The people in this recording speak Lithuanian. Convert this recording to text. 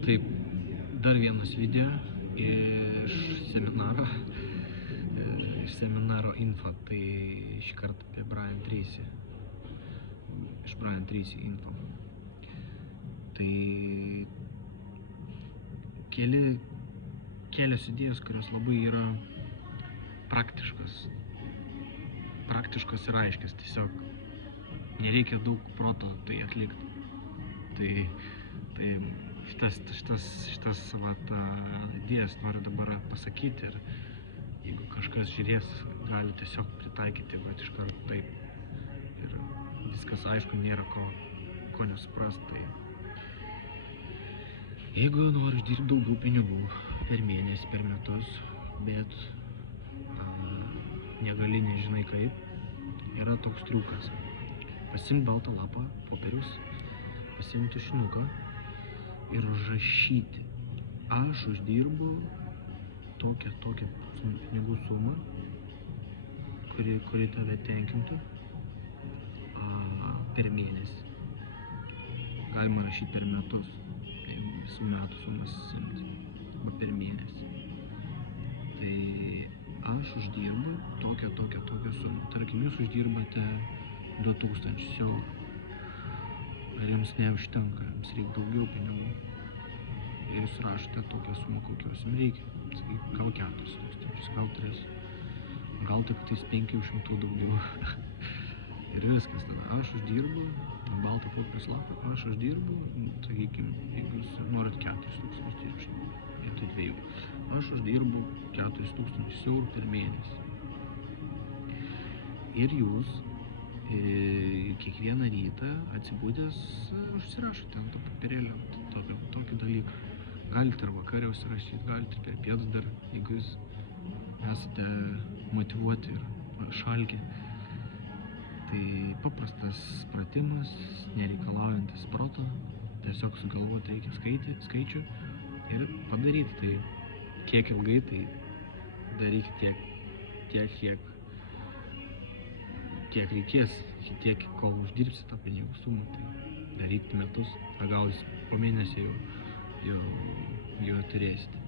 Taip, dar vienas video iš seminaro info, tai šį kartą apie Brian Tracy, iš Brian Tracy info. Tai kelios idėjos, kurios labai yra praktiškos ir aiškios, tiesiog nereikia daug proto tai atlikti. Tai šitas idėjas noriu dabar pasakyti ir jeigu kažkas žiūrės, gali tiesiog pritaikyti, bet iš karto taip. Ir viskas aišku, nėra ko nesuprast. Tai jeigu nori uždirbti daugiau pinigų per mėnesį, per metus, bet negali, nežinai kaip, yra toks triukas. Pasiimti baltą lapą, popierius, pasiimti tušinuką ir užrašyti: aš uždirbu tokią pinigų sumą, kuri tave tenkintų per mėnesį. Galima rašyti per metus, visų metų sumas simti, arba per mėnesį. Tai aš uždirbu tokią sumą. Tarkim, jūs uždirbate 2000 eurų. Ar jums neužtenka, jums reikia daugiau pinigų. Ir jūs rašote tokią sumą, kokios jums reikia. Gal 4000, gal 3, gal tik 500 daugiau. Ir viskas tada. Aš uždirbu, baltą popieriaus lapą, aš uždirbu, sakykime, jeigu jūs norit 4000 dirbti, vietoj 2. Aš uždirbu 4000 eurų per mėnesį. Ir jūs kiekvieną rytą atsibudęs užsirašote ant to papirėlio tokį dalyką. Galite ir vakarę užsirašyti, galite ir per pietus dar, jeigu jūs esate motyvuoti ir šalki. Tai paprastas pratimas, nereikalaujantis proto, tiesiog sugalvoti reikia skaičių ir padaryti. Tai kiek ilgai, tai darykite kiek reikės, tiek kol uždirbsite tą pinigų sumą, tai darykite metus, gal jūs po mėnesio jau turėsite.